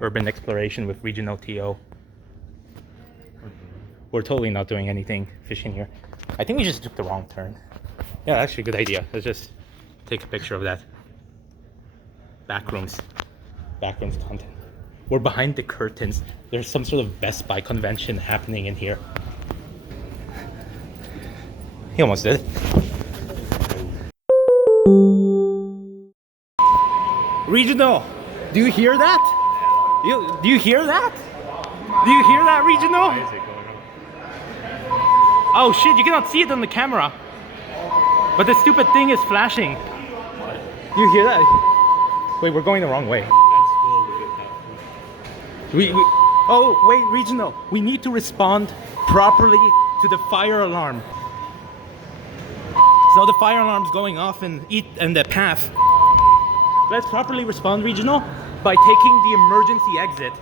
urban exploration with regional TO. We're totally not doing anything fishing here. I think we just took the wrong turn. Yeah, actually a good idea. Let's just take a picture of that. Backrooms content. We're behind the curtains. There's some sort of Best Buy convention happening in here. He almost did. Regional, do you hear that? Do you hear that? Do you hear that, Regional? Oh shit, you cannot see it on the camera. But the stupid thing is flashing. What? Do you hear that? Wait, we're going the wrong way. Oh, wait, Regional. We need to respond properly to the fire alarm. So the fire alarm's going off in the path. Let's properly respond, Regional, by taking the emergency exit.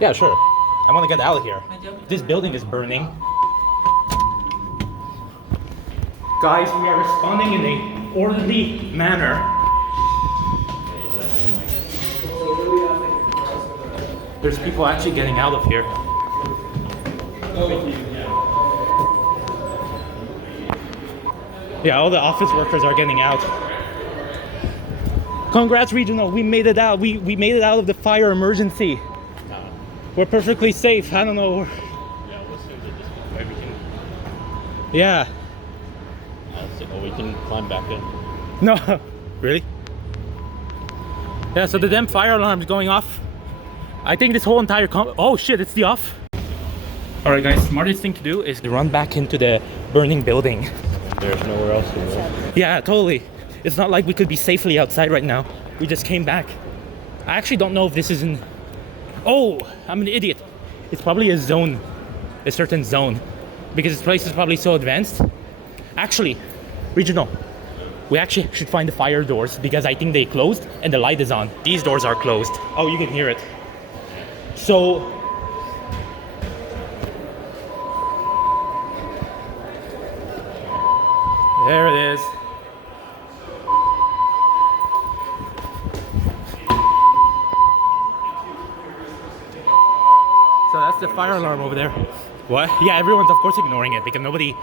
Yeah, sure. I want to get out of here. This building is burning. Guys, we are responding in an orderly manner. There's people actually getting out of here. Yeah, all the office workers are getting out. Congrats, Regional. We made it out. We made it out of the fire emergency. We're perfectly safe. I don't know. Yeah, let's do this way we can. Yeah. Or we can climb back in. No. Really? Yeah, so the damn fire alarm's going off. I think this whole entire oh shit, it's the off. Alright guys, smartest thing to do is to run back into the burning building. There's nowhere else to go. Yeah, totally. It's not like we could be safely outside right now. We just came back. I actually don't know if this is in... Oh, I'm an idiot. It's probably a zone. A certain zone. Because this place is probably so advanced. Actually, Regional, we actually should find the fire doors because I think they closed and the light is on. These doors are closed. Oh, you can hear it. So... There it is. So that's the fire alarm over there. What? Yeah, everyone's of course ignoring it because nobody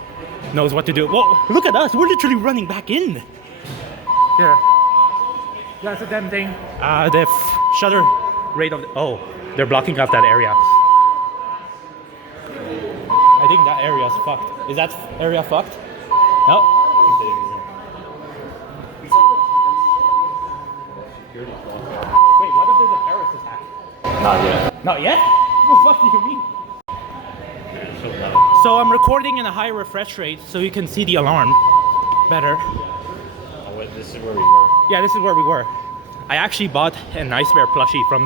knows what to do. Whoa, look at us. We're literally running back in. Here. That's a damn thing. The shutter rate of the... Oh, they're blocking off that area. I think that area's fucked. Is that area fucked? No. Wait, what if there's a terrorist attack? Not yet. Not yet? What the fuck do you mean? So I'm recording in a high refresh rate so you can see the alarm better. Oh, wait, this is where we were. Yeah, this is where we were. I actually bought an Ice Bear plushie from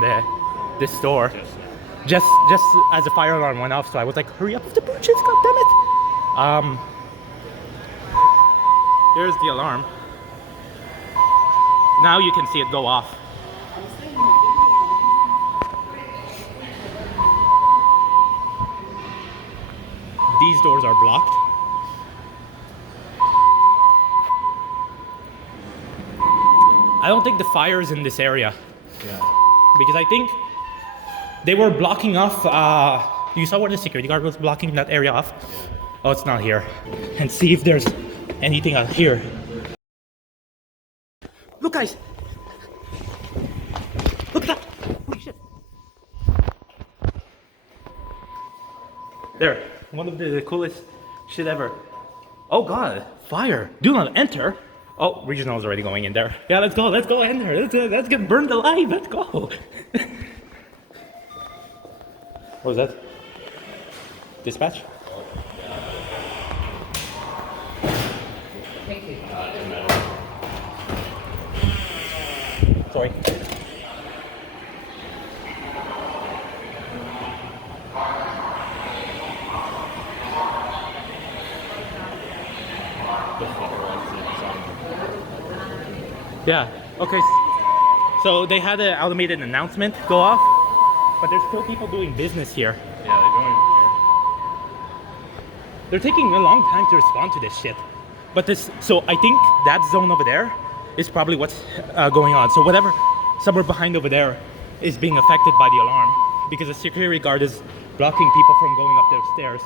this store. Just as the fire alarm went off, so I was like, hurry up with the purchase, goddammit! Here's the alarm. Now you can see it go off. These doors are blocked. I don't think the fire is in this area. Yeah. Because I think they were blocking off, you saw where the security guard was blocking that area off? Yeah. Oh, it's not here. And see if there's anything out here. Look guys! Look at that! Holy shit! There, one of the coolest shit ever. Oh god, fire! Do not enter! Oh, Regional's already going in there. Yeah, let's go enter. Let's get burned alive, let's go! What was that? Dispatch? Sorry. Yeah, okay. So they had an automated announcement go off, but there's still people doing business here. Yeah, they're going They're taking a long time to respond to this shit. But so I think that zone over there is probably what's going on. So whatever, somewhere behind over there is being affected by the alarm because the security guard is blocking people from going up those stairs.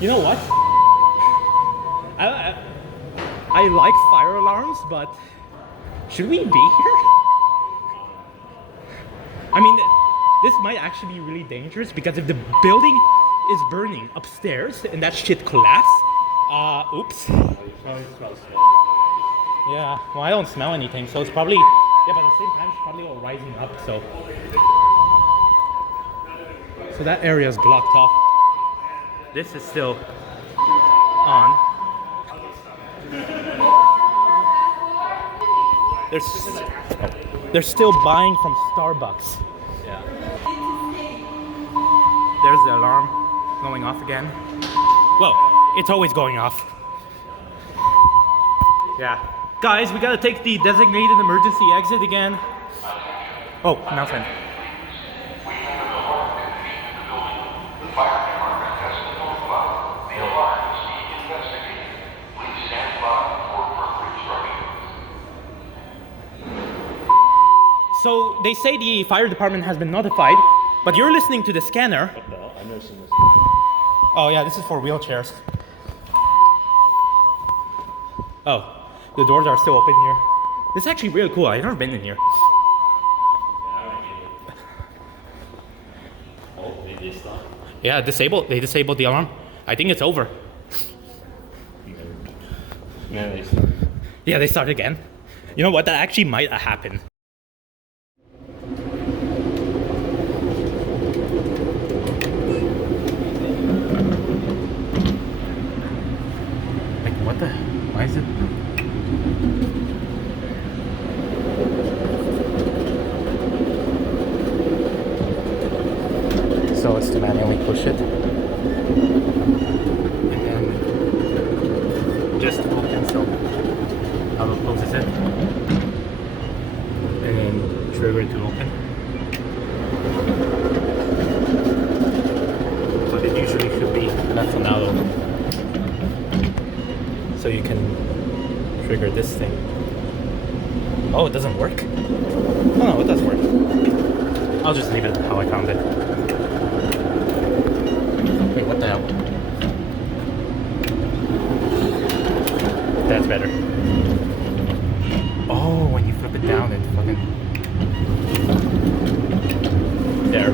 You know what? I like fire alarms, but should we be here? I mean, this might actually be really dangerous because if the building is burning upstairs and that shit collapse, oops. Yeah, well, I don't smell anything, so it's probably, yeah, but at the same time, it's probably all rising up, so. So that area is blocked off. This is still on. They're still buying from Starbucks. Yeah. There's the alarm going off again. Well, it's always going off. Yeah. Guys, we gotta take the designated emergency exit again. Oh, announcement. So they say the fire department has been notified, but you're listening to the scanner. What the hell? I've never seen this. Oh yeah, this is for wheelchairs. Oh, the doors are still open here. This is actually really cool. I've never been in here. Yeah, I don't get it. Oh, they did stop. Yeah, they disabled the alarm. I think it's over. Man, they start. Yeah, they start again. You know what? That actually might happen. Like, what the? Why is it? So it's to manually push it. And then just open, so auto closes it. And then trigger it to open. But it usually should be left on auto. So you can trigger this thing. Oh, it doesn't work? Oh no, it does work. I'll just leave it how I found it. Wait, what the hell? That's better. Oh, when you flip it down, it fucking... There.